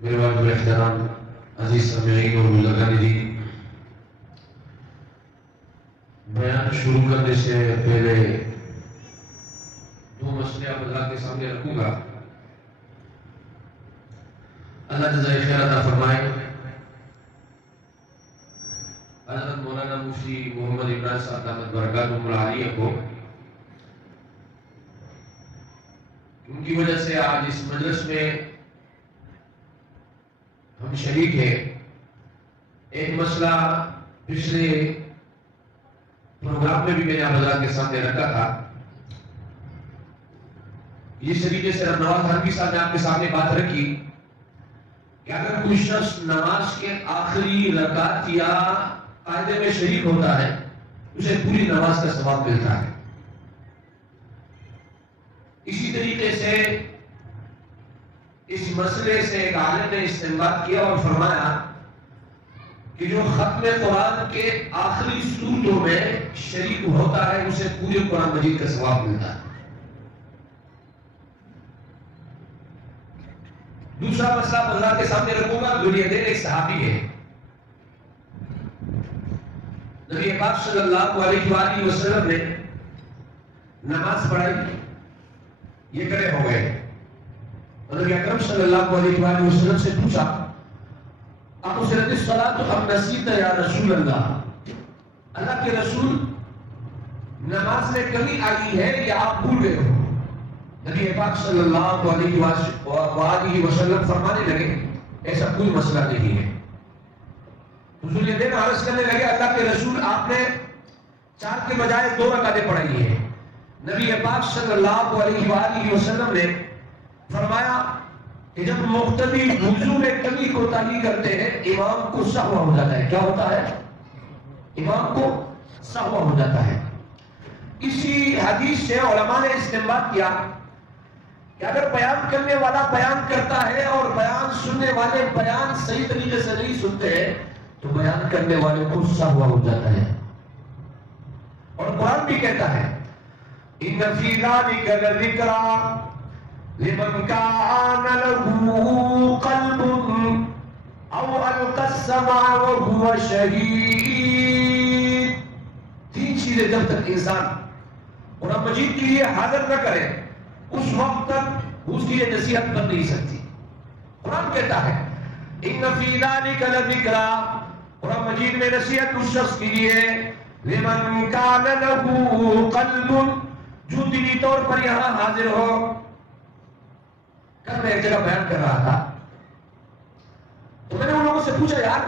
میرے واجب احترام عزیز سامعین اور بزرگان دین، بیان شروع کرنے سے پہلے دو مسئلے آپ اللہ کے سامنے رکھوں گا۔ اللہ جزائے خیر عطا فرمائے۔ حضرت مولانا مفتی محمد عمران صاحب دامت برکاتہم العالیہ کو ان کی وجہ سے آج اس مجلس میں ہم شریک ہیں۔ ایک مسئلہ پچھلے پروگرام میں بھی میں نے آپ حضرات کے سامنے رکھا تھا۔ اس طریقے سے نواز حنفی صاحب نے آپ کے سامنے بات رکھی کہ اگر کوئی شخص نماز کے آخری رکعت یا قاعدے میں شریک ہوتا ہے اسے پوری نماز کا ثواب ملتا ہے۔ اسی طریقے سے اس مسئلے سے ایک عالم نے استنباط کیا اور فرمایا کہ جو ختم قرآن کے آخری سورتوں میں شریک ہوتا ہے اسے پورے قرآن مجید کا ثواب ملتا ہے۔ دوسرا مسئلہ اللہ کے سامنے رکھوں گا۔ ذوالدین ایک صحابی ہے، نبی پاک صلی اللہ علیہ وآلہ وسلم نے نماز پڑھائی، یہ کھڑے ہو گئے اور نبی اکرم صلی اللہ علیہ وآلہ وسلم سے پوچھا اقصرت الصلاۃ ام نسیت یا رسول اللہ، اللہ کے رسول نماز میں کمی آئی ہے یا آپ بھول گئے ہو؟ نبی پاک صلی اللہ علیہ وآلہ وسلم فرمانے لگے ایسا کوئی مسئلہ نہیں ہے۔ ذوالدین عرض کرنے لگے اللہ کے رسول آپ نے 4 کے بجائے 2 رکعتیں پڑھائی ہیں۔ نبی پاک صلی اللہ علیہ وآلہ وسلم نے فرمایا کہ جب مقتدی وضو میں کمی کوتاہی کرتے ہیں امام کو سہو ہو جاتا ہے۔ کیا ہوتا ہے؟ امام کو سہو ہو جاتا ہے۔ اسی حدیث سے علماء نے استنباط کیا کہ اگر بیان کرنے والا بیان کرتا ہے اور بیان سننے والے بیان صحیح طریقے سے نہیں سنتے ہیں تو بیان کرنے والے کو سہو ہو جاتا ہے۔ اور قرآن بھی کہتا ہے ان فی ذلک لذکریٰ لمن کان لہ قلب او القی السمع وہو شہید۔ 3 چیزیں جب تک انسان قرآن مجید کے لیے حاضر نہ کرے اس وقت تک اس کی یہ نصیحت بن نہیں سکتی۔ قرآن کہتا ہے ان فی ذلک لذکریٰ، قرآن مجید میں نصیحت اس شخص کے لیے لمن کان لہ قلب، جو دلی طور پر یہاں حاضر ہو۔ کل میں ایک جگہ بیان کر رہا تھا تو میں نے ان لوگوں سے پوچھا یار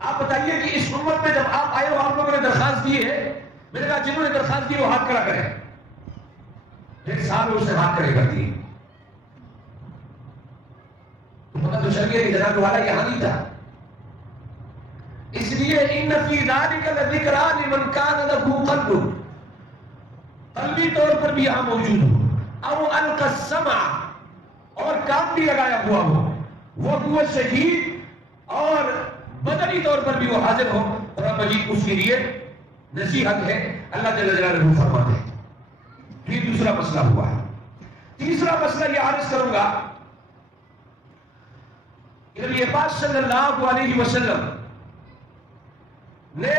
آپ بتائیے کہ اس امت میں جب آپ آئے ہو آپ لوگوں نے درخواست دی ہے؟ میں نے کہا جنہوں نے درخواست دی وہ ہاتھ کھڑا کریں۔ 1 سال اس نے ہاتھ کھڑے کر دی تو پتہ تو چل گیا کہ جناب والا یہاں نہیں تھا۔ اس لیے ان فی ذلک لذکریٰ لمن کان لہ قلب، قلبی طور پر بھی یہاں موجود ہو، او القی السمع، اور کام بھی لگایا ہوا ہو، وہ شہید، اور بدنی طور پر بھی وہ حاضر ہو۔ قرآن مجید اس کے لیے نصیحت ہے، اللہ جل جلالہ فرماتے ہیں۔ یہ دوسرا مسئلہ ہوا ہے۔ تیسرا مسئلہ یہ عرض کروں گا کہ نبی پاک صلی اللہ علیہ وسلم نے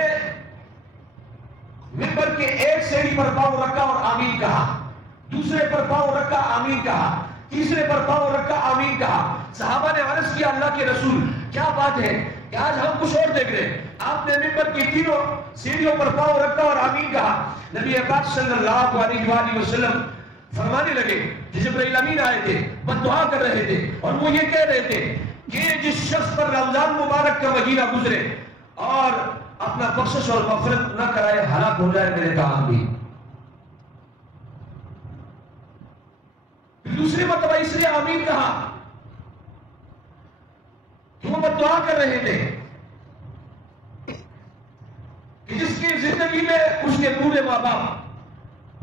منبر کے ایک سیڑھی پر پاؤں رکھا اور آمین کہا، دوسرے پر پاؤں رکھا آمین کہا، تیسرے پر پاؤں رکھا آمین کہا۔ صحابہ نے عرض کیا اللہ کے رسول کیا بات ہے کہ آج ہم کچھ اور دیکھ رہے ہیں، آپ نے منبر کی 3 سیڑھیوں پر پاؤں رکھا اور آمین کہا۔ نبی پاک صلی اللہ علیہ وآلہ وسلم فرمانے لگے کہ جبرائیل امین آئے تھے، بد دعا کر رہے تھے اور وہ یہ کہہ رہے تھے کہ جس شخص پر رمضان مبارک کا مہینہ گزرے اور اپنا بخشش اور مغفرت نہ کرائے ہلاک ہو جائے۔ میرے کہا آمین۔ دوسری مرتبہ اس لیے آمین کہا کہ وہ بد دعا کر رہے تھے کہ جس کی زندگی میں اس کے بوڑھے ماں باپ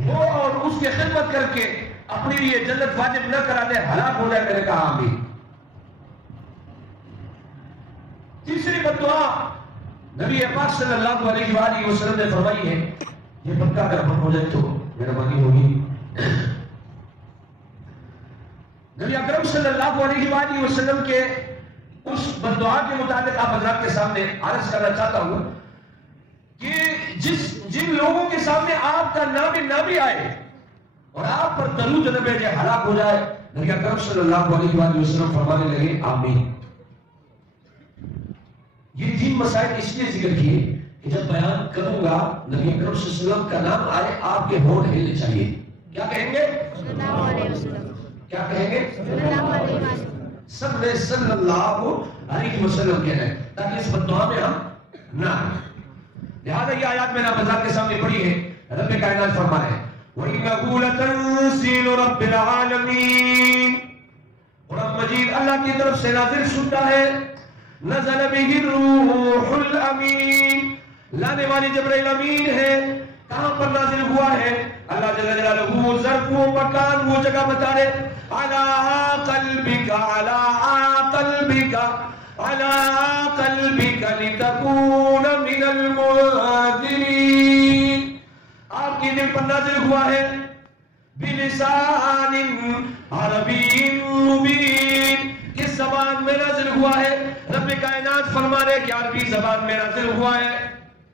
وہ اور اس کی خدمت کر کے اپنے لیے جنت واجب نہ کرا دے ہلاک ہو جائے۔ میں نے کہا آمین۔ تیسری بد دعا نبی پاک صلی اللہ علیہ وآلہ وسلم نے فرمائی ہے، یہ پکا اگر بند ہو جائے تو مہربانی ہوگی۔ نبی اکرم صلی اللہ علیہ وآلہ وسلم کے اس بددعا کے متعلق آپ حضرات کے سامنے عرض کرنا چاہتا ہوں کہ جن لوگوں کے سامنے آپ کا نام نہ بھی آئے اور آپ پر درود نہ بھیجے ہلاک ہو جائے، نبی اکرم صلی اللہ علیہ وآلہ وسلم فرمانے لگے آمین۔ یہ تین مسائل اس لیے ذکر کیے کہ جب بیان کروں گا نبی اکرم صلی اللہ علیہ وسلم کا نام آئے آپ کے ہونٹ ہلنے چاہیے۔ کیا کہیں گے؟ کیا کہیں گے؟ سب نے صلی اللہ علیہ وسلم کہنا ہے تاکہ اس بددعا میں ہم نہ آئیں۔ لہذا یہ آیات میں نے آپ حضرات کے سامنے پڑھی ہے، رب کائنات فرما ہے وَإِنَّهُ لَتَنزِيلُ رَبِّ الْعَالَمِينَ، قرآن مجید اللہ کی طرف سے نازل شدہ ہے، نزل بِهِ الرُّوحُ الْأَمِينَ، لانے والی جبرائیل امین ہے۔ کہاں پر نازل ہوا ہے؟ اللہ جل جلالہ ظرف و مکان وہ جگہ بتا رہے، عَلَىٰ قَلْبِكَ عَلَىٰ قَلْبِكَ عَلَىٰ قَلْبِكَ لِتَكُونَ مِنَ الْمُنذِرِينَ، آپ کی دل پر نازل ہوا ہے بِلِسَانٍ عَرَبِيٍّ مُبِينٍ، کس زبان میں نازل ہوا ہے؟ رب کائنات فرما رہے کہ عربی زبان میں نازل ہوا ہے۔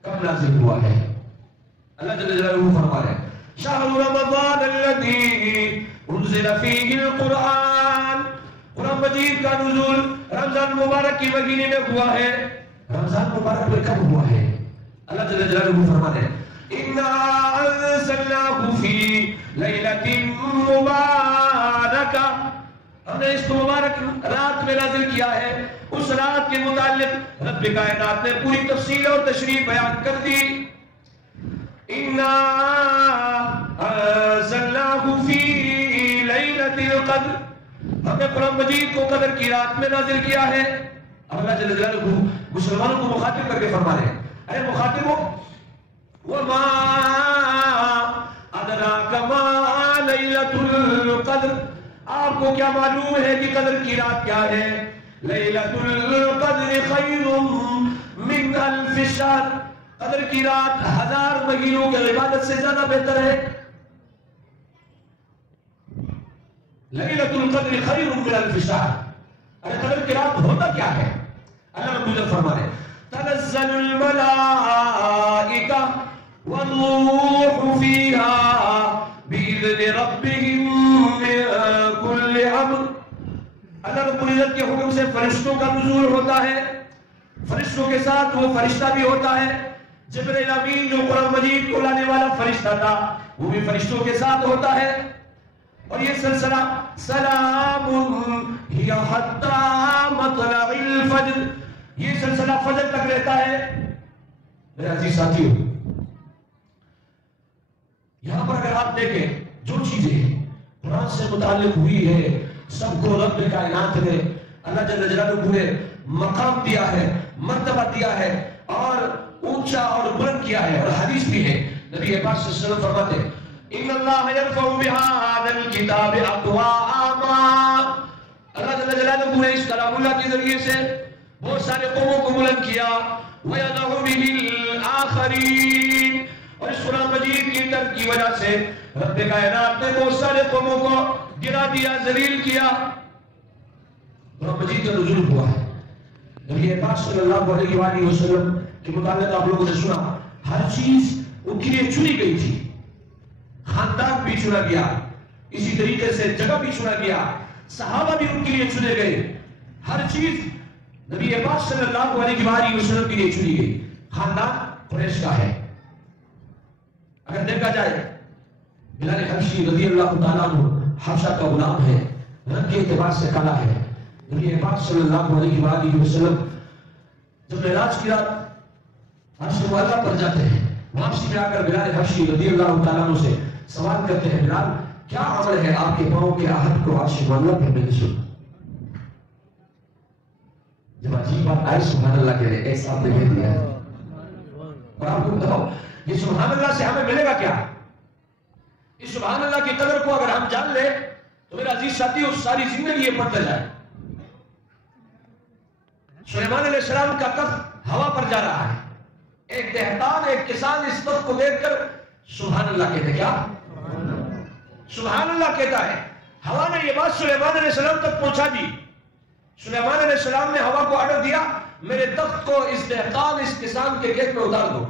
کب نازل ہوا ہے؟ اللہ جل جلالہ فرما رہے شہر رمضان الذی انزل فیہ القرآن، قرآن مجید کا نزول رمضان مبارک کی مہینے میں ہوا ہے۔ رمضان مبارک میں کب ہوا ہے؟ اللہ جل جلالہ فرما رہے اِنَّا أَنزَلْنَاهُ فِي لَيْلَةٍ مُبَارَكَةٍ، ہم نے اس کو مبارک رات میں نازل کیا ہے۔ اس رات کے متعلق رب کائنات نے پوری تفصیل اور تشریح بیان کر دی۔ اِنَّا أَنزَلْنَاهُ فِي لَيْلَةِ الْقَدْرِ، ہم نے قرآن مجید کو قدر کی رات میں نازل کیا ہے۔ اللہ جل جلالہ مسلمانوں کو مخاطب کر کے فرما رہے ہیں، اے مخاطبوں، وَمَا أَدْرَاكَ مَا لَيْلَةُ الْقَدْرِ، آپ کو کیا معلوم ہے کہ قدر کی رات کیا ہے؟ لَيْلَةُ الْقَدْرِ خَيْرٌ مِّنْ أَلْفِ شَهْرٍ، قدر کی رات 1000 مہینوں کی عبادت سے زیادہ بہتر ہے۔ لَيْلَةُ الْقَدْرِ خَيْرٌ مِّنْ أَلْفِ شَهْرٍ، اگر قدر کی رات ہوتا کیا ہے؟ اللہ رب العزت فرما رہے تنزل الملائکہ والروح فیہا بِإِذْنِ رَبِّهِم مِّن كُلِّ أَمْرٍ، اللہ رب العزت کے حکم سے فرشتوں کا نزول ہوتا ہے، فرشتوں کے ساتھ وہ فرشتہ بھی ہوتا ہے۔ جبرائیل امین جو قرآن مجید کو لانے والا فرشتہ تھا وہ بھی فرشتوں کے ساتھ ہوتا ہے۔ اور یہ سلسلہ سلام ہی حتی مطلع الفجر، یہ سلسلہ فجر تک رہتا ہے۔ میرے عزیز ساتھیو، یہاں پر اگر آپ دیکھیں جو چیزیں قرآن سے متعلق ہوئی ہے سب کو رب کائنات نے اللہ جل جلالہ نے مقام دیا ہے، مرتبہ دیا ہے اور اونچا اور بلند کیا ہے۔ اور حدیث بھی ہے، نبی پاک صلی اللہ علیہ وسلم فرماتے ہیں ان اللہ یرفع بهذا الكتاب اقواما، اللہ جل جلالہ نے اس کلام اللہ کے ذریعے سے بہت سارے قوموں کو بلند کیا، وَيَضَعُ بِهِ الْآخَرِينَ، اور اس قرآن مجید کی ترک کی وجہ سے رب کائنات نے بہت سارے قوموں کو گرا دیا، ذلیل کیا۔ قرآن مجید کا نزول ہوا ہے، نبی پاک صلی اللہ علیہ وآلہ وسلم کے متعلق آپ لوگوں نے سنا ہر چیز ان کے لیے چنی گئی تھی، خاندان بھی چنا گیا، اسی طریقے سے جگہ بھی چنا گیا، صحابہ بھی ان کے لیے چنے گئے، ہر چیز نبی پاک صلی اللہ علیہ وآلہ وسلم کے لیے چنی گئی۔ خاندان قریش کا ہے، اگر دیکھا جائے بلال حبشی رضی اللہ تعالیٰ عنہ حبشہ کا غلام ہے، رنگ کے اعتبار سے کالا ہے۔ نبی پاک صلی اللہ علیہ وآلہ وسلم جب معراج کی رات عرش معلیٰ پر جاتے ہیں، واپسی میں آ کر بلال حبشی رضی اللہ تعالیٰ عنہ سے سوال کرتے ہیں بلال کیا عمل ہے آپ کے پاؤں کے آہٹ کو عرش معلیٰ پر میں سن؟ جب عجیب بات آئی سبحان اللہ کے لئے ایسا آپ نے کہہ دیا ہے، اور آپ کو بتاؤ یہ سبحان اللہ سے ہمیں ملے گا کیا؟ اس سبحان اللہ کی قدر کو اگر ہم جان لیں تو میرا عزیز ساتھی اس ساری زندگی یہ پڑھتے جائے۔ سلیمان علیہ السلام کا کف ہوا پر جا رہا ہے، ایک دہقان ایک کسان اس کف کو دیکھ کر سبحان اللہ کہتے، کیا سبحان اللہ کہتا ہے۔ ہوا نے یہ بات سلیمان علیہ السلام تک پہنچا دی سلیمان علیہ السلام نے ہوا کو آرڈر دیا میرے تخت کو اس دہقان اس کسان کے کھیت میں اتار دو،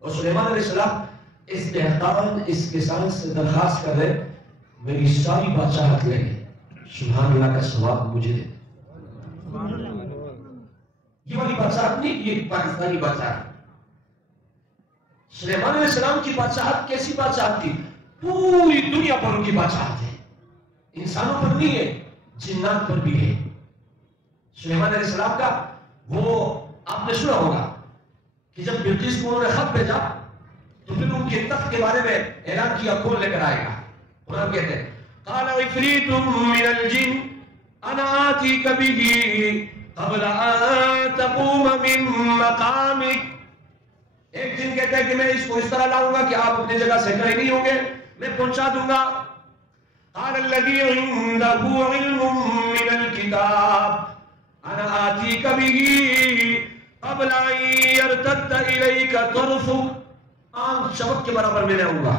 اور سلیمان علیہ السلام اس دہقان اس کسان سے درخواست کر رہے میری ساری بادشاہت لے لیں، سبحان اللہ کا ثواب مجھے دے۔ یہ والی بادشاہت نہیں، یہ پاکستانی بادشاہت۔ سلیمان علیہ السلام کی بادشاہت کیسی بادشاہت تھی؟ پوری دنیا پر ان کی بادشاہت ہے، انسانوں پر نہیں ہے، جنات پر بھی ہے۔ سلیمان علیہ السلام کا وہ آپ نے سنا ہوگا کہ جب بلقیس کو انہوں نے خط بھیجا تو پھر ان کے تخت کے بارے میں اعلان کیا کون لے کر آئے گا؟ قرآن کہتے ہیں قال عفریت من الجن انا آتیک بہ قبل ان تقوم من مقامک۔ ایک جن کہتا ہے کہ میں اس کو اس طرح لاؤں گا کہ آپ اپنی جگہ سے کھڑے نہیں ہوں گے، میں پہنچا دوں گا۔ قال الذی عنده علم من الکتاب انا آتیک بہ قبل ان یرتد الیک طرفک، آنکھ چمک کے برابر میں آؤں گا۔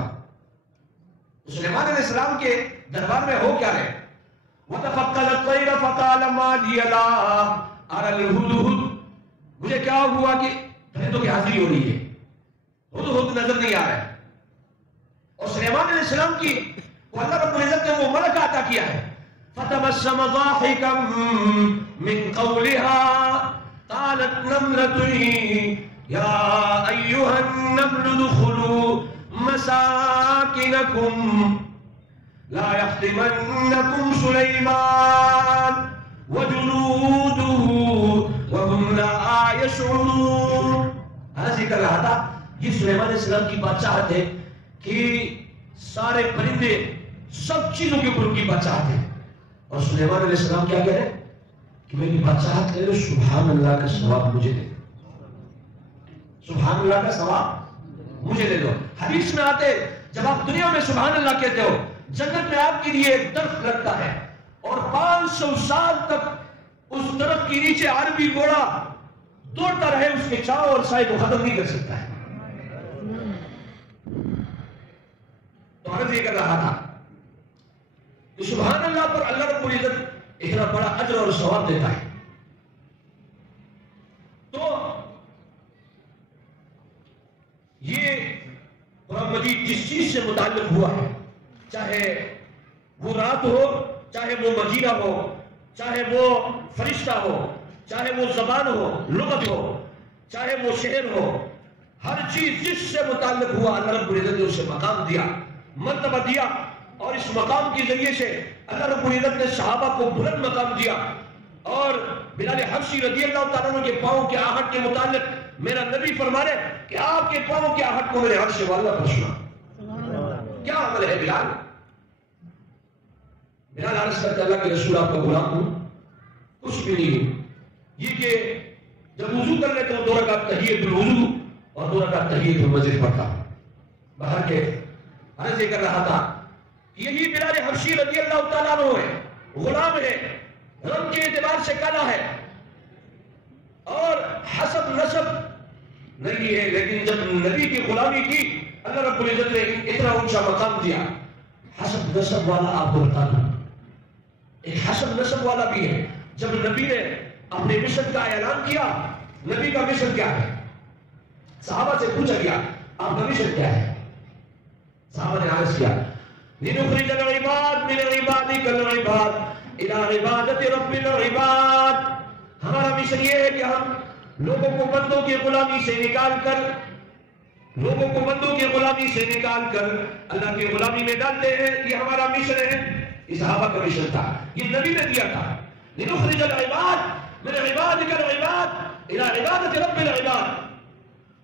سلیمان علیہ السلام کے دربار میں ہو کیا ہے؟ وَتَفَقَّدَ الطَّيْرَ فَقَالَ مَا لِيَ لَا أَرَى الْهُدْهُدْ، مجھے کیا ہوا کہ پرندوں کی حاضری ہو رہی ہے، ہدہد نظر نہیں آ رہا ہے۔ اور سلیمان علیہ السلام کی وہ اللہ رب العزت نے وہ ملکہ عطا کیا ہے۔ فَتَبَسَّمَ ضَاحِكًا مِّن قَوْلِهَا قَالَتْ نَمْلَةٌ يَا أَيُّهَا النَّمْلُ ادْخُلُوا مساكنكم لا يحطمنكم سليمان وجنوده وهم لا يشعرون۔ حضرت کر رہا تھا یہ سلیمان علیہ السلام کی بادشاہت ہے کہ سارے پرندے سب چیزوں کے اوپر ان کی بادشاہت ہے، اور سلیمان علیہ السلام کیا کہہ رہے کہ میری بادشاہت لے لو، سبحان اللہ کا ثواب مجھے دے، سبحان اللہ کا ثواب مجھے دے دو۔ حدیث میں آتے جب آپ دنیا میں سبحان اللہ کہتے ہو جنت میں آپ کے لیے ایک درخت لگتا ہے اور 500 سال تک اس درخت کے نیچے عربی گھوڑا دوڑتا رہے، اس کے چھاؤں اور سائے کو ختم نہیں کر سکتا ہے۔ تو عرض یہ کر رہا تھا کہ سبحان اللہ پر اللہ رب العزت اتنا بڑا اجر اور ثواب دیتا ہے۔ تو یہ قرآن مجید جس چیز سے متعلق ہوا ہے، چاہے وہ رات ہو، چاہے وہ مدینہ ہو، چاہے وہ فرشتہ ہو، چاہے وہ زبان ہو، لغت ہو، چاہے وہ شعر ہو، ہر چیز جس سے متعلق ہوا اللہ رب العزت نے اسے مقام دیا، مرتبہ دیا، اور اس مقام کے ذریعے سے اللہ رب العزت نے صحابہ کو بلند مقام دیا۔ اور بلال حبشی رضی اللہ تعالیٰ عنہ کے پاؤں کے آہٹ کے متعلق میرا نبی فرما رہے کہ آپ کے پاؤں کے آہٹ کو میرے عرش والا پر سنا۔ کیا عمل ہے بلال؟ بلال عرض کرتے اللہ کے رسول آپ کا غلام ہوں، کچھ بھی نہیں ہوں، یہ کہ جب وضو کر لیتے ہوں 2 رکعت تحیۃ الوضو اور 2 رکعت تحیۃ المسجد پڑھتا ہوں۔ باہر کے عرض یہ کر رہا تھا یہی بلال حبشی رضی اللہ تعالیٰ عنہ ہے، غلام ہے، رنگ کے اعتبار سے کالا ہے اور حسب نسب نہیں ہے، لیکن جب نبی کی غلامی کی اللہ رب العزت نے اتنا اونچا مقام دیا۔ حسب نسب والا آپ کو بتا دوں، ایک حسب نسب والا بھی ہے۔ جب نبی نے اپنے مشن کا اعلان کیا، نبی کا مشن کیا ہے؟ صحابہ سے پوچھا گیا آپ کا مشن کیا ہے؟ صحابہ نے عرض کیا لِنُخْرِجَ الْعِبَادَ مِنْ عِبَادِكَ الْعِبَادِ إِلَىٰ عِبَادَةِ رَبِّ الْعِبَادِ۔ ہمارا مشن یہ ہے کہ ہم لوگوں کو بندوں کی غلامی سے نکال کر اللہ کی غلامی میں ڈالتے ہیں، یہ ہمارا مشن ہے۔ یہ صحابہ کا مشن تھا، یہ نبی نے دیا تھا لِنُخْرِجَ الْعِبَادَ مِنْ عِبَادِكَ الْعِبَادِ إِلَىٰ عِبَادَةِ رَبِّ الْعِبَادِ،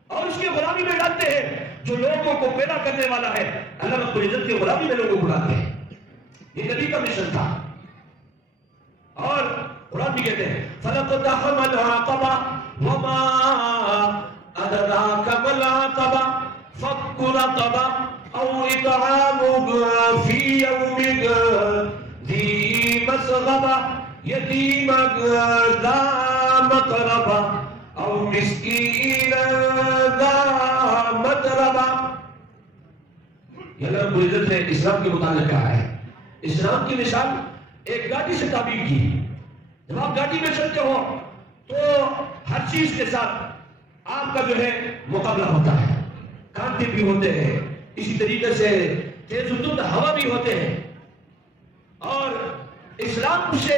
اور اس کی غلامی میں ڈالتے ہیں جو لوگوں کو پیدا کرنے والا ہے، اللہ رب العزت کی غلامی میں لوگوں کو ڈالتے ہیں۔ یہ نبی کا مشن تھا۔ اور قرآن بھی کہتے ہیں فَلَقْتَحَمَ الْعَقَبَةَ وَمَا أَدْرَاكَ مَا الْعَقَبَةُ فَكُّ رَقَبَةٍ أَوْ إِطْعَامٌ فِي يَوْمٍ ذِي مَسْغَبَةٍ يَتِيمًا ذَا مَقْرَبَةٍ أَوْ مِسْكِينًا ذَا مَتْرَبَةٍ۔ یہ اللہ رب العزت نے اسلام کے متعلق کہا ہے۔ اسلام کی مثال ایک گاڑی سے تعبیر کی. جب آپ گاڑی میں چلتے ہو تو ہر چیز کے ساتھ آپ کا جو ہے مقابلہ ہوتا ہے. کانٹے بھی ہوتے ہیں, اسی طریقے سے تیز و تند ہوا بھی ہوتے ہیں. اور اسلام سے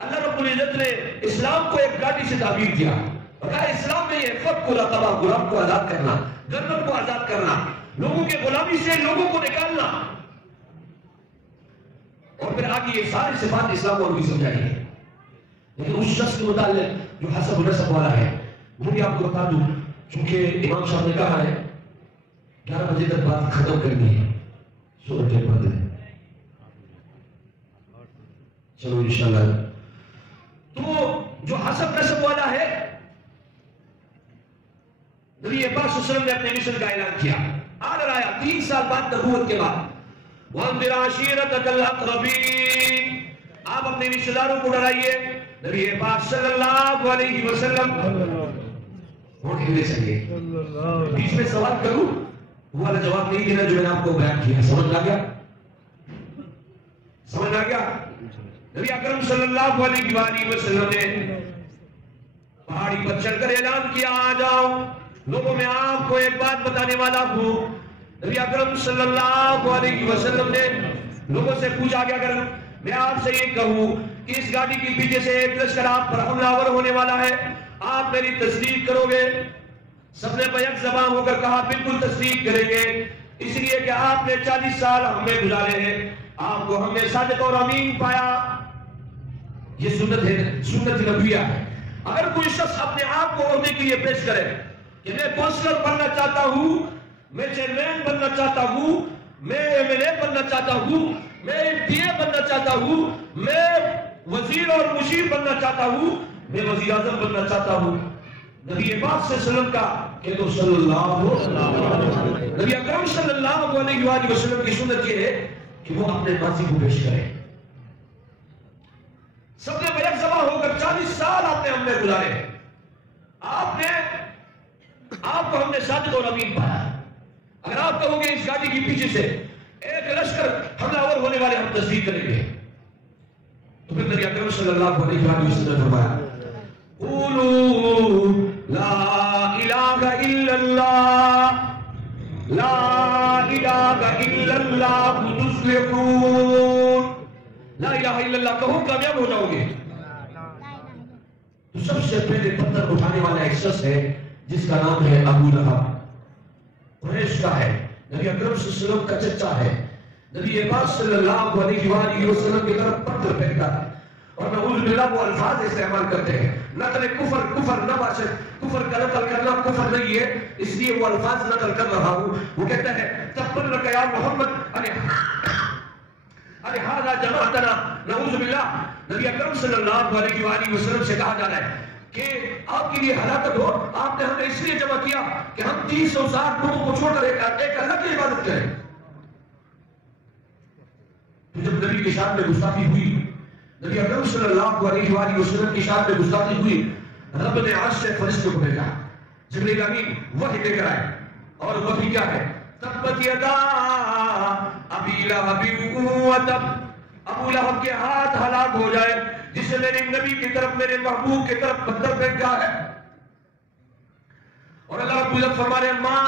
اللہ رب العزت نے اسلام کو ایک گاڑی سے تعبیر کیا. کہا اسلام میں یہ فق کو رقبہ, غلام کو آزاد کرنا, گردن کو آزاد کرنا, لوگوں کے غلامی سے لوگوں کو نکالنا. اور پھر آگے یہ ساری صفات اسلام کو بھی سمجھائی ہے. لیکن اس شخص کے متعلق جو حسب نسب والا ہے, وہ بھی آپ کو بتا دوں, چونکہ امام صاحب نے کہا ہے 11 بجے تک بات ختم کرنی ہے, سورۃ البدر. چلو انشاءاللہ. تو جو حسب نسب والا ہے, نبی پاک صلی اللہ علیہ وسلم نے اپنے مشن کا اعلان کیا. آڈر آیا 3 سال بعد نبوت کے بعد, وَانذِرْ عَشِيرَتَكَ الْأَقْرَبِينَ, آپ اپنے رشتہ داروں کو ڈرائیے. نبی پاک صلی اللہ علیہ وسلم وہ کہنے چاہیے. بیچ میں سوال کروں, وہ والا جواب نہیں دینا جو میں نے آپ کو بیان کیا. سمجھ آ گیا؟ سمجھ آ گیا؟ نبی اکرم صلی اللہ علیہ وآلہ وسلم نے پہاڑی پر چڑھ کر اعلان کیا, آ جاؤ لوگوں میں آپ کو ایک بات بتانے والا ہوں. نبی اکرم صلی اللہ علیہ وسلم نے لوگوں سے پوچھا کہ اگر میں آپ سے یہ کہوں کہ اس گاڑی کے پیچھے سے ایک لشکر آپ پر حملہ آور ہونے والا ہے, آپ میری تصدیق کرو گے؟ سب نے بیک زبان ہو کر کہا بالکل تصدیق کریں گے, اس لیے کہ آپ نے 40 سال ہمیں گزارے ہیں, آپ کو ہم نے صادق اور امین پایا. یہ سنت ہے, سنت نبویہ ہے. اگر کوئی شخص اپنے آپ کو عہدے کے لیے پیش کرے کہ میں کونسلر بننا چاہتا ہوں, میں چیئرمین بننا چاہتا ہوں, میں ایم ایل اے بننا چاہتا ہوں, میں پی اے بننا چاہتا ہوں, میں وزیر اور مشیر بننا چاہتا ہوں, میں وزیر اعظم بننا چاہتا ہوں, نبی پاک صلی اللہ علیہ وسلم کا کہ تو صلی اللہ نبی اکرم صلی اللہ علیہ وآلہ وسلم کی سنت یہ ہے کہ وہ اپنے ماضی کو پیش کرے. سب نے بیک زبان ہو کر 40 سال آپ نے ہم نے گزارے, آپ کو ہم نے صادق اور امین پایا. اگر آپ کہو گے اس گاڑی کی پیچھے سے ایک لشکر حملہ آور ہونے والے ہم تصدیق کریں گے, تو پھر نبی اکرم صلی اللہ علیہ وسلم نے فرمایا قولوا لا الہ الا اللہ لا الہ الا اللہ تفلحون. لا الہ الا اللہ کہو کامیاب ہو جاؤ گے. تو سب سے پہلے پتھر اٹھانے والا ایک شخص ہے جس کا نام ہے ابو لہب, قریش کا ہے, نبی اکرم صلی اللہ علیہ وسلم کا چچا ہے. نبی پاک صلی اللہ علیہ وآلہ وسلم کی طرف پتھر پھینکتا ہے اور نعوذ باللہ وہ الفاظ استعمال کرتے ہیں. نقل کفر کفر نہ باشد, کفر کا نقل کرنا کفر نہیں ہے, اس لیے وہ الفاظ نقل کر رہا ہوں. وہ کہتا ہے تقبل لک یا محمد ارے ہذا جماعتنا. نعوذ باللہ نبی اکرم صلی اللہ علیہ وآلہ وسلم سے کہا جا رہا ہے کہ آپ کے لیے ہلاکت ہو, آپ نے ہمیں اس لیے جمع کیا کہ ہم 360 لوگوں کو چھوڑ کر ایک اللہ کی عبادت کریں. تو جب نبی کی شان میں گستاخی ہوئی, نبی اکرم صلی اللہ علیہ وآلہ وسلم کی شان میں گستاخی ہوئی, رب نے عرش سے فرشتے کو بھیجا, جبریل امین وحی لے کر آئے. اور وحی کیا ہے؟ تبت یدا ابی لہب وتب, ابو لہب کے ہاتھ ہلاک ہو جائے جس نے میرے نبی کی طرف, میرے محبوب کی طرف پتھر پھینکا ہے. اور اللہ رب العزت فرما رہے ما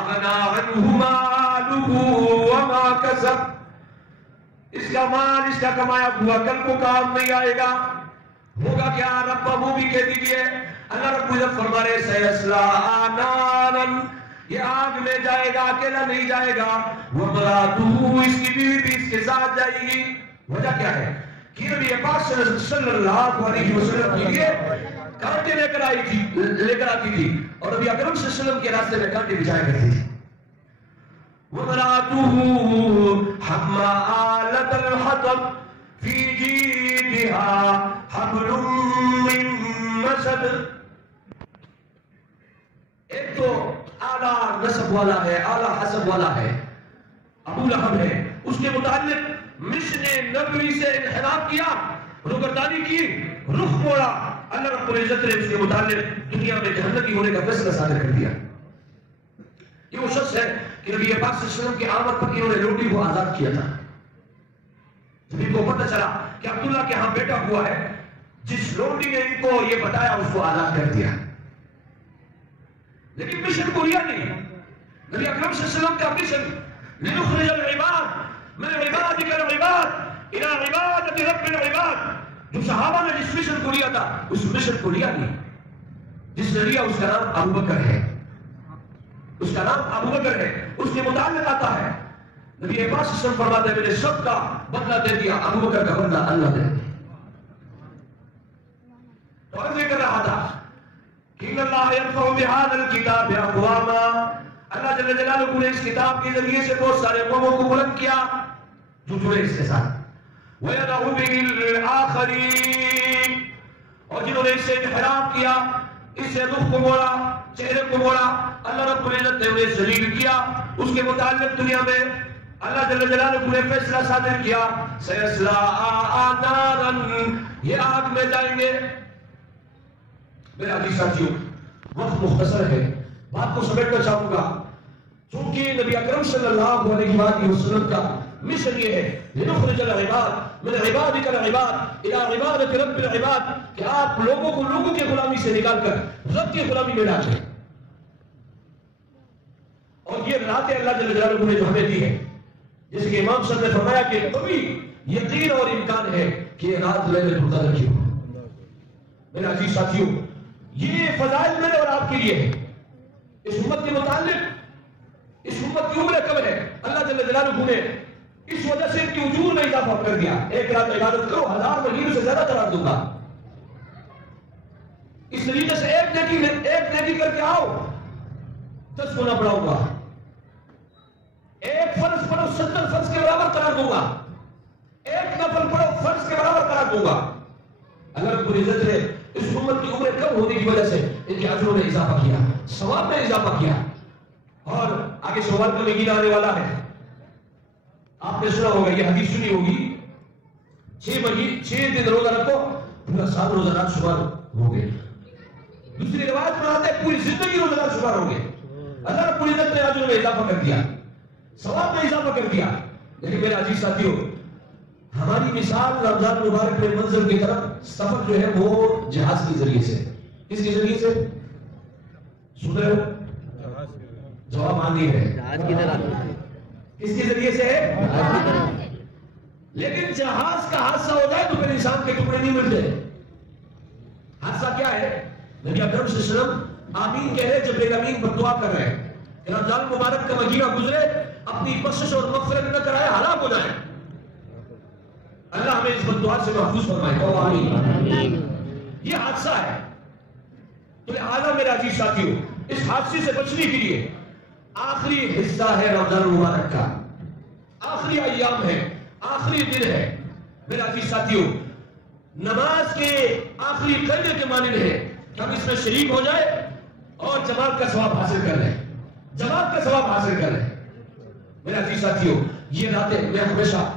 اغنا عنہ مالہ وما کسب, اس کا مال اس کا کمایا ہوا کل کو کام نہیں آئے گا. ہوگا کیا؟ رب وہ بھی کہہ دیجئے. اللہ رب العزت فرما رہے سیصلی نارا, یہ آگ میں جائے گا, اکیلا نہیں جائے گا. وامرأتہ, اس کی بیوی بھی اس کے ساتھ جائے گی. وجہ کیا ہے کہ نبی پاک صلی اللہ علیہ وسلم کے لیے کانٹے لے کر آتی تھی اور نبی اکرم صلی اللہ علیہ وسلم کے راستے میں کانٹے بچھایا کرتی تھی. وامرأتہ حمالۃ الحطب فی جیدها حبل من مسد. ایک تو اعلیٰ نسب والا ہے, اعلیٰ حسب والا ہے, ابو لہب ہے. اس کے متعلق مشن نبوی سے انحراف کیا, روگردانی کی, رخ موڑا. اللہ رب العزت نے اس کے متعلق دنیا میں جہنمی ہونے کا فیصلہ صادر کر دیا. یہ وہ شخص ہے کہ نبی پاک صلی اللہ علیہ وسلم کی آمد پر انہوں نے روٹی کو آزاد کیا تھا. ان کو پتہ چلا کہ عبداللہ کے ہاں بیٹا ہوا ہے، جس لونڈی نے ان کو یہ بتایا اس کو آزاد کر دیا. لیکن مشن کوریا نہیں. نبی اکرم صلی اللہ علیہ وسلم کا مشن لنخرج العباد من عبادك العباد الى عبادت رب العباد. جو صحابہ نے جس مشن کو لیا تھا اس مشن کو لیا نہیں. جس نے لیا اس کا نام ابو بکر ہے. اس کا نام ابو بکر ہے. اس کے متعلق آتا ہے نبی پاک صلی اللہ علیہ وسلم فرماتے ہیں میں نے سب کا بدلہ دے دیا، ابو بکر کا بدلہ اللہ دے دیا. تو عرض کر رہا تھا کہ اللہ یرفع بهذا الكتاب اقواما، اللہ جل جلالہ نے اس کتاب کے ذریعے سے بہت سارے قوموں کو بلند کیا جو جڑے اس کے ساتھ، وَيَدَعُ بِهِ الْآخَرِينَ، اور جنہوں نے اس سے انحراف کیا، اس سے رخ کو موڑا، چہرے کو موڑا، اللہ رب العزت نے انہیں ذلیل کیا. اس کے متعلق دنیا میں اللہ جل جلالہ نے فیصلہ صادر کیا سَيَصْلَىٰ نَارًا، یہ آگ میں جائیں گے. میرے عزیز ساتھیوں، وقت مختصر ہے، بات کو سمیٹنا چاہوں گا چونکہ نبی اکرم صلی اللہ علیہ وآلہ وسلم کا مشن یہ ہے لنخرج العباد من عبادك العباد الى عبادت رب العباد، کہ آپ لوگوں کو لوگوں کی غلامی سے نکال کر رب کی غلامی میں ڈالیں. اور یہ راتیں اللہ جل جلالہ نے جو ہمیں دی ہے، جس کے امام صاحب نے فرمایا کہ کبھی یقین اور امکان ہے کہ یہ رات لیلۃ القدر کی ہو. میرے عزیز ساتھیوں، یہ فضائل میرے اور آپ کے لیے ہے. اس امت کے متعلق اس امت کی عمر کم ہے، اللہ جل جلالہ نے اس وجہ سے ان کی اجور میں اضافہ کر دیا. ایک رات عبادت کرو 1000 مہینوں سے زیادہ قرار دوں گا. اس طریقے سے ایک نیکی کر کے آؤ 10 گنا بڑھاؤں گا. ایک فرض پڑھو 70 فرض کے برابر قرار دوں گا. ایک نفل پڑھو فرض کے برابر قرار دوں گا. اللہ رب العزت نے اس امت کی عمر کم ہونے کی وجہ سے ان کے اجروں میں اضافہ کیا، ثواب میں اضافہ کیا. اور آگے شوال کا مہینہ آنے والا ہے. آپ نے سنا ہوگا، یہ حدیث سنی ہوگی، 6 دن روزہ رکھو پورا سال روزہ دار شمار ہو گئے. دوسری روایت میں آتا ہے پوری زندگی روزہ دار شمار ہو گئے. اللہ رب العزت نے اجروں میں اضافہ کر دیا، ثواب میں اضافہ کر دیا. لیکن میرے عزیز ساتھیوں، ہماری مثال رمضان مبارک میں منزل کی طرف سفر جو ہے وہ جہاز کے ذریعے سے. کس کے ذریعے سے؟ سن رہے ہو؟ جواب آنی ہے. کس کے ذریعے سے ہے؟ لیکن جہاز کا حادثہ ہو جائے تو پھر انسان کے ٹکڑے نہیں ملتے. حادثہ کیا ہے؟ نبی اکرم صلی اللہ علیہ وسلم آمین کہہ رہے جبریل امین بددعا کر رہے ہیں کہ رمضان مبارک کا مہینہ گزرے، اپنی بخشش اور مغفرت نہ کرائے، ہلاک ہو جائے. اللہ ہمیں اس بددعا سے محفوظ فرمائے. آمین. یہ حادثہ ہے. تو لہٰذا میرے عزیز ساتھیوں، اس حادثے سے بچنے کے لیے آخری حصہ ہے رمضان مبارک کا، آخری ایام ہے، آخری دن ہے. میرے عزیز ساتھیوں، نماز کے آخری قیدے کے مانند ہے کہ ہم اس میں شریک ہو جائے اور جماعت کا ثواب حاصل کر لیں. جماعت کا ثواب حاصل کر لیں. میرے عزیز ساتھیوں، یہ راتیں میں ہمیشہ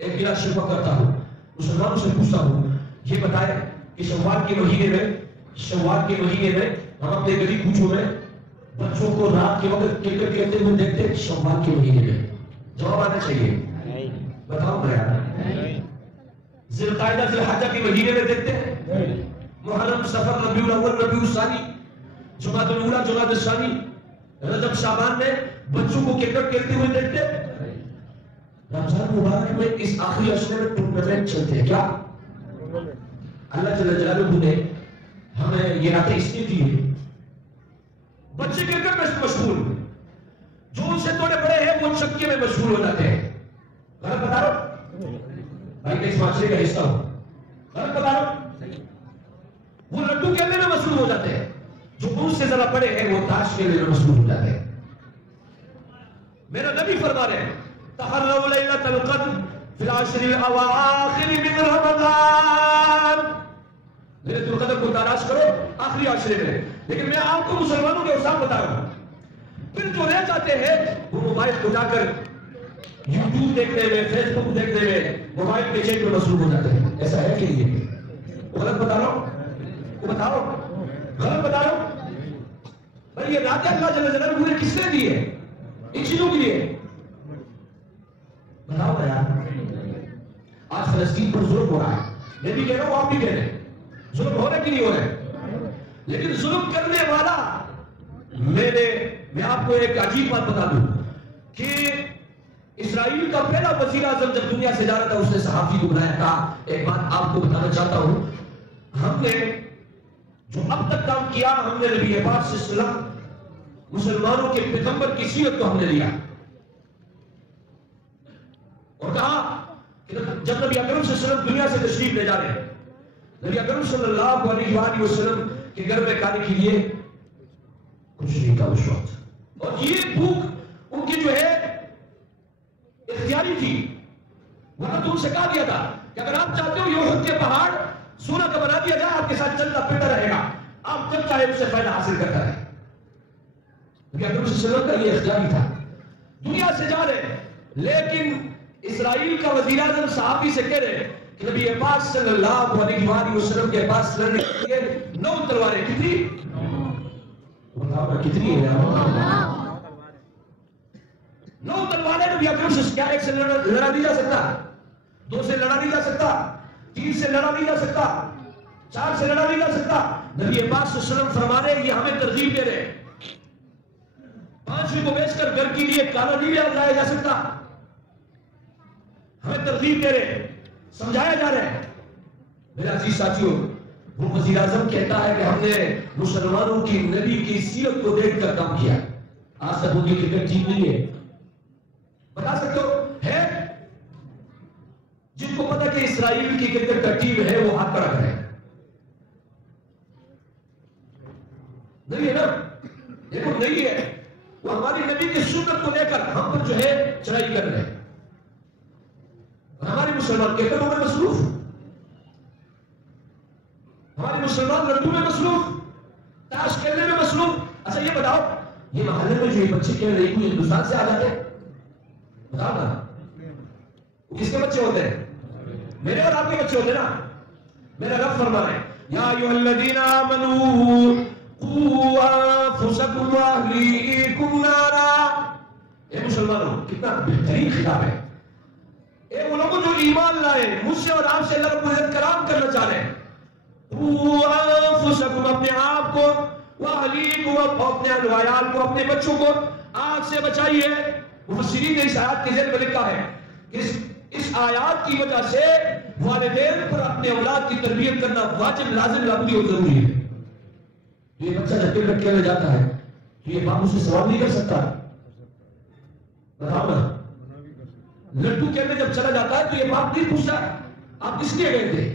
ایک گلا شفا کرتا ہوں، مسلمانوں سے پوچھتا ہوں یہ بتائے کہ شوال کے مہینے میں ہم اپنے گلی کوچوں میں بچوں کو رات کے وقت کرکٹ کھیلتے ہوئے دیکھتے ہیں. شوال کے مہینے میں جواب آنا چاہیے. بتاؤ بھائی. ذی القعدہ ذی الحجہ کے مہینے میں دیکھتے ہیں. محرم، صفر، ربیع الاول، ربیع الثانی، جمادی الاولیٰ، جمادی الثانی، رجب، شعبان میں بچوں کو کرکٹ کھیلتے ہوئے دیکھتے ہیں. رمضان مبارک میں اس آخری عشرے میں ٹورنامنٹ چلتے ہیں. کیا اللہ جل جلالہ نے ہمیں یہ راتیں اس لیے دی ہے؟ بچے کرکٹ میں مشغول، جو ان سے تھوڑے بڑے ہیں وہ چکے میں مشغول ہو جاتے ہیں. غلط بتا رہا ہوں بھائی کہ اس معاشرے کا حصہ ہو؟ غلط بتا رہا ہوں؟ وہ لڈو کھیلنے میں مشغول ہو جاتے ہیں. جو ان سے ذرا بڑے ہیں وہ تاش کھیلنے میں مشغول ہو جاتے ہیں. میرا نبی فرما رہے ہیں تحروا لیلۃ القدر فی العشر الاواخر من رمضان. لیلۃ القدر کو تلاش کرو آخری عشرے میں. لیکن میں آپ کو مسلمانوں کے حساب بتا رہا ہوں. پھر جو رہ جاتے ہیں وہ موبائل اٹھا کر یوٹیوب دیکھنے میں، فیس بک دیکھنے میں، موبائل پہ چیک میں مصروف ہو جاتے ہیں. ایسا ہے کہ یہ غلط بتا رہا ہوں؟ بتاؤ غلط بتا رہا ہوں؟ بھائی یہ راتیں اللہ جل جلالہ نے کس نے دی ہے؟ ان چیزوں کے لیے. بتاؤ یار. فلسطین پر ظلم ہو رہا ہے، میں بھی کہہ رہا ہوں آپ بھی کہہ رہے ہیں، ظلم ہو رہا ہے کہ نہیں ہو رہا ہے؟ لیکن ظلم کرنے والا، میں آپ کو ایک عجیب بات بتا دوں کہ اسرائیل کا پہلا وزیر اعظم جب دنیا سے جا رہا تھا، اس نے صحافی کو بلایا، کہا ایک بات آپ کو بتانا چاہتا ہوں، ہم نے جو اب تک کام کیا، ہم نے نبی پاک صلی اللہ علیہ وسلم مسلمانوں کے پیغمبر کی سیرت کو ہم نے لیا، اور کہا کہ جب نبی اکرم صلی اللہ علیہ وسلم دنیا سے تشریف لے جا رہے ہیں، نبی اکرم صلی اللہ علیہ وآلہ وسلم کے گھر میں کھانے کے لیے کچھ نہیں تھا اس وقت، اور یہ بھوک ان کی جو ہے اختیاری تھی، ورنہ تو ان سے کہا دیا تھا کہ اگر آپ چاہتے ہو یہ احد کے پہاڑ سونا کا بنا دیا جائے، آپ کے ساتھ چلتا پھرتا رہے گا، آپ جب چاہے اس سے فائدہ حاصل کرتا رہے۔ نبی اکرم صلی اللہ علیہ وسلم کا یہ اختیاری تھا، دنیا سے جا رہے، لیکن اسرائیل کا وزیر اعظم صحابی سے کہہ رہے کہ نبی پاک صلی اللہ علیہ وآلہ وسلم کے پاس لڑنے کے لیے 9 تلواریں، کتنی؟ کتنی ہے؟ 9 تلواریں نبی اکرم سے، کیا ایک سے لڑا نہیں جا سکتا؟ 2 سے لڑا نہیں جا سکتا؟ 3 سے لڑا نہیں جا سکتا؟ 4 سے لڑا نہیں جا سکتا؟ نبی پاک صلی اللہ علیہ وسلم فرما رہے یہ ہمیں ترغیب دے رہے، 5ویں کو بیچ کر گھر کے لیے کالا نہیں لایا جا سکتا، ہمیں ترغیب دے رہے، سمجھایا جا رہے ہیں۔ میرے عزیز ساتھیوں، وہ وزیر اعظم کہتا ہے کہ ہم نے مسلمانوں کی نبی کی سیرت کو دیکھ کر کام کیا، آج تک ان کی کرکٹ ٹیم نہیں ہے، بتا سکتے ہو ہے؟ جن کو پتا کہ اسرائیل کی کرکٹ کا ٹیم ہے وہ ہاتھ کھڑا کرے، نہیں ہے نا؟ دیکھو نہیں ہے، وہ ہماری نبی کی سنت کو لے کر ہم پر جو ہے چڑھائی کر رہے ہیں، ہمارے مسلمان کرکٹوں میں مصروف، ہمارے مسلمان لڑکوں میں مصروف، تاش کھیلنے میں مصروف۔ اچھا یہ بتاؤ، یہ محلے میں جو یہ بچے کھیل رہے ہیں ہندوستان سے آ جاتے ہیں؟ بتاؤ نا، وہ کس کے بچے ہوتے ہیں؟ میرے اور آپ کے بچے ہوتے ہیں نا۔ میرا رب فرما رہے ہیں یا ایھا الذین آمنوا قوا انفسکم واہلیکم نارا، اے مسلمانوں، کتنا بہترین خطاب ہے، اے وہ لوگوں جو ایمان لائے، مجھ سے اور آپ سے اللہ رب العزت کلام کرنا چاہ رہے ہیں، قوا انفسکم، اپنے آپ کو، واہلیکم، اپنے عیال کو، اپنے بچوں کو آگ سے بچائیے۔ مفسرین نے اس آیات کے ذیل میں لکھا ہے اس آیات کی وجہ سے والدین پر اپنے اولاد کی تربیت کرنا واجب، لازم، ضروری اور ضروری ہے۔ یہ بچہ جب کرکٹ کھیلنے جاتا ہے تو یہ باپ اسے سوال نہیں کر سکتا، بتاؤ نا، لڈو کھیلنے جب چلا جاتا ہے تو یہ باپ نہیں پوچھتا آپ کس لیے گئے تھے؟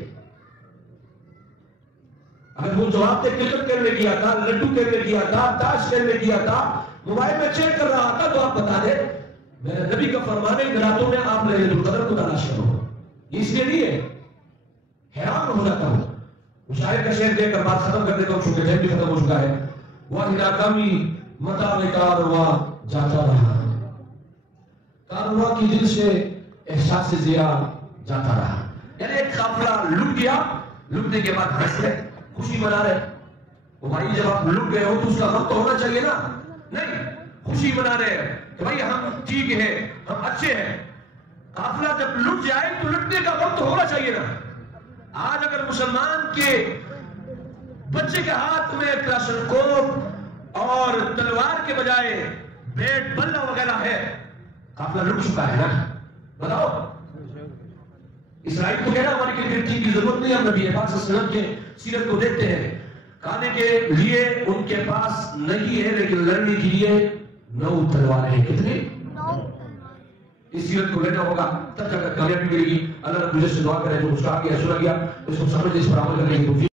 اگر وہ جواب دے کرکٹ کھیلنے گیا تھا، لڈو کھیلنے گیا تھا، تاش کھیلنے گیا تھا، موبائل میں چیک کر رہا تھا، تو آپ بتا دیں میرے نبی کا فرمان ہے راتوں میں آپ لیلۃ القدر کو تلاش کرو، یہ اس لیے نہیں ہے۔ حیران ہو جاتا ہوں، مشاعر کا شعر دے کر بات ختم کر دیتا ہوں چونکہ ٹائم بھی ختم ہو چکا ہے۔ واحدہ کمی متاع کارواں جاتا رہا، کارواں کی دل سے احساس ضیاء جاتا رہا، یعنی ایک قافلہ لٹ گیا، لٹنے کے بعد ہنس رہے، خوشی منا رہے۔ وہ بھائی جب آپ لٹ گئے ہو تو اس کا غم تو ہونا چاہیے نا، نہیں، خوشی منا رہے ہیں کہ بھائی ہم ٹھیک ہیں، ہم اچھے ہیں۔ قافلہ جب لٹ جائے تو لٹنے کا غم تو ہونا چاہیے نا۔ آج اگر مسلمان کے بچے کے ہاتھ میں کلاشنکوف اور تلوار کے بجائے بیٹ بلہ وغیرہ ہے، قافلہ لٹ چکا ہے نا، بتاؤ۔ اسرائیل کو کہنا ہماری کرکٹ ٹیم کی ضرورت نہیں، ہم نبی پاک صلی اللہ علیہ وسلم کے سیرت کو دیکھتے ہیں، کھانے کے لیے ان کے پاس نہیں ہے لیکن لڑنے کے لیے 9 تلواریں ہیں، کتنی؟ 9۔ اس سیرت کو لینا ہوگا تب جا کر کامیابی ملے گی۔ اللہ رب العزت سے دعا کریں جو کچھ کہا گیا سنا گیا اس کو سمجھ اس پر عمل کرنے کی توفیق